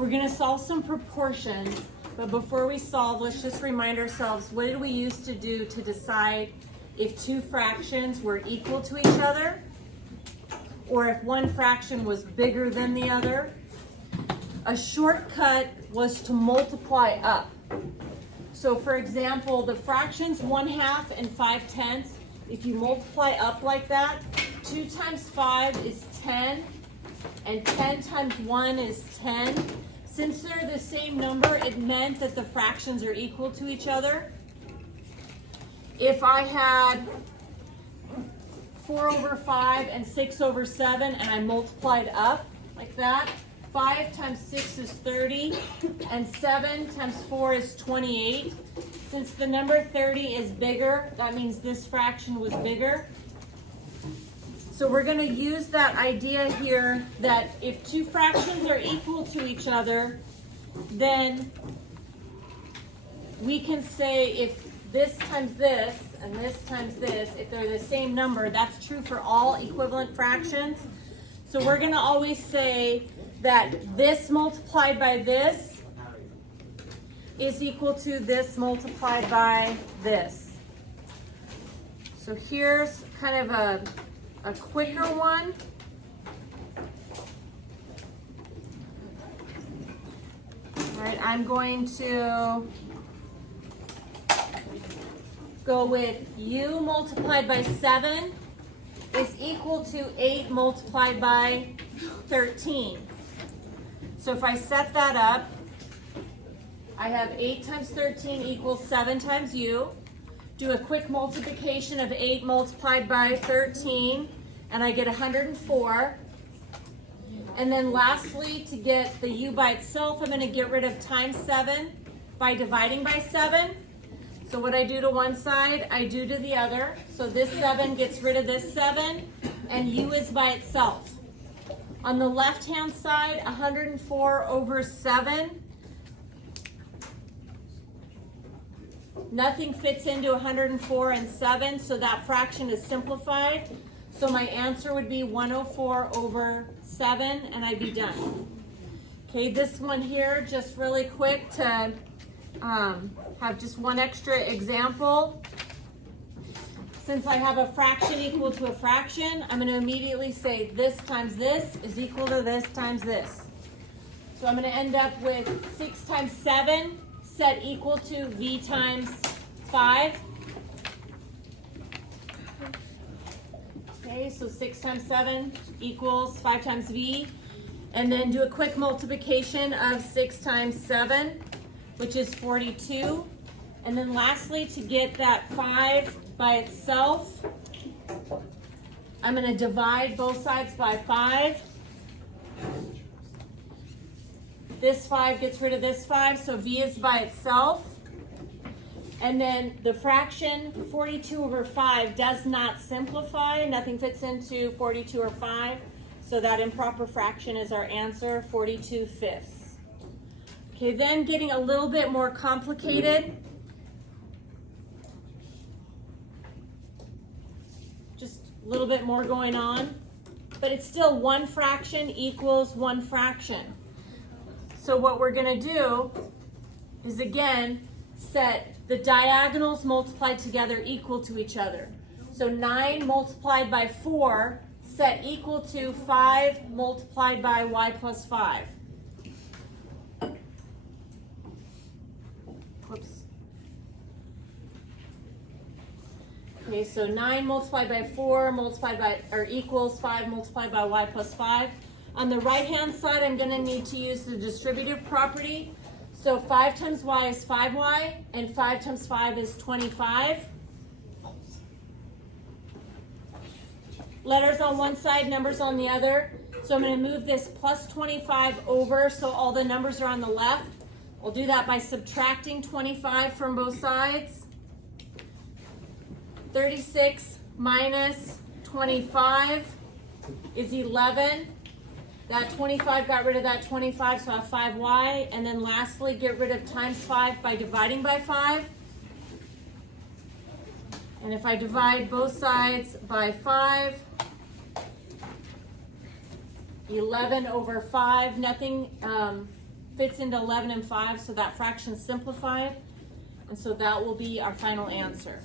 We're gonna solve some proportions, but before we solve, let's just remind ourselves, what did we used to do to decide if two fractions were equal to each other, or if one fraction was bigger than the other? A shortcut was to multiply up. So for example, the fractions 1/2 and 5/10, if you multiply up like that, 2 times 5 is 10, and 10 times 1 is 10. Since they're the same number, it meant that the fractions are equal to each other. If I had 4/5 and 6/7 and I multiplied up like that, 5 times 6 is 30, and 7 times 4 is 28. Since the number 30 is bigger, that means this fraction was bigger. So we're going to use that idea here that if two fractions are equal to each other, then we can say if this times this and this times this, if they're the same number, that's true for all equivalent fractions. So we're going to always say that this multiplied by this is equal to this multiplied by this. So here's kind of a quicker one. All right, I'm going to go with u multiplied by 7 is equal to 8 multiplied by 13. So if I set that up, I have 8 times 13 equals 7 times u. Do a quick multiplication of 8 multiplied by 13, and I get 104. And then lastly, to get the u by itself, I'm going to get rid of times 7 by dividing by 7. So what I do to one side, I do to the other. So this 7 gets rid of this 7, and u is by itself. On the left-hand side, 104 over 7. Nothing fits into 104 and 7, so that fraction is simplified. So my answer would be 104 over 7, and I'd be done. Okay, this one here, just really quick to have just one extra example. Since I have a fraction equal to a fraction, I'm going to immediately say this times this is equal to this times this. So I'm going to end up with 6 times 7 set equal to v times 5. Okay, so 6 times 7 equals 5 times v. And then do a quick multiplication of 6 times 7, which is 42. And then lastly, to get that 5 by itself, I'm going to divide both sides by 5. This 5 gets rid of this 5, so v is by itself. And then the fraction 42 over 5 does not simplify. Nothing fits into 42 or 5. So that improper fraction is our answer, 42/5. Okay, then getting a little bit more complicated. Just a little bit more going on. But it's still one fraction equals one fraction. So what we're going to do is, again, set the diagonals multiplied together equal to each other. So 9 multiplied by 4 set equal to 5 multiplied by y plus 5. Whoops. Okay, so 9 multiplied by 4 multiplied by, or equals 5 multiplied by y plus 5. On the right-hand side, I'm going to need to use the distributive property. So 5 times y is 5y, and 5 times 5 is 25. Letters on one side, numbers on the other. So I'm going to move this plus 25 over so all the numbers are on the left. I'll do that by subtracting 25 from both sides. 36 minus 25 is 11. That 25 got rid of that 25, so I have 5y. And then lastly, get rid of times 5 by dividing by 5. And if I divide both sides by 5, 11 over 5, nothing fits into 11 and 5, so that fraction's simplified. And so that will be our final answer.